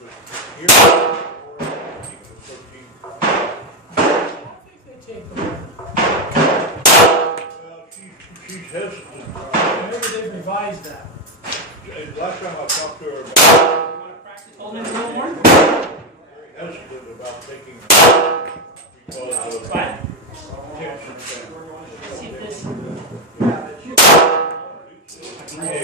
Here, 13. I think they take the one. Well, she's hesitant. Maybe they've revised that. Last time I talked to her about Hold in a little more. very hesitant about taking because of Fine. tips and things. See if this. Hey,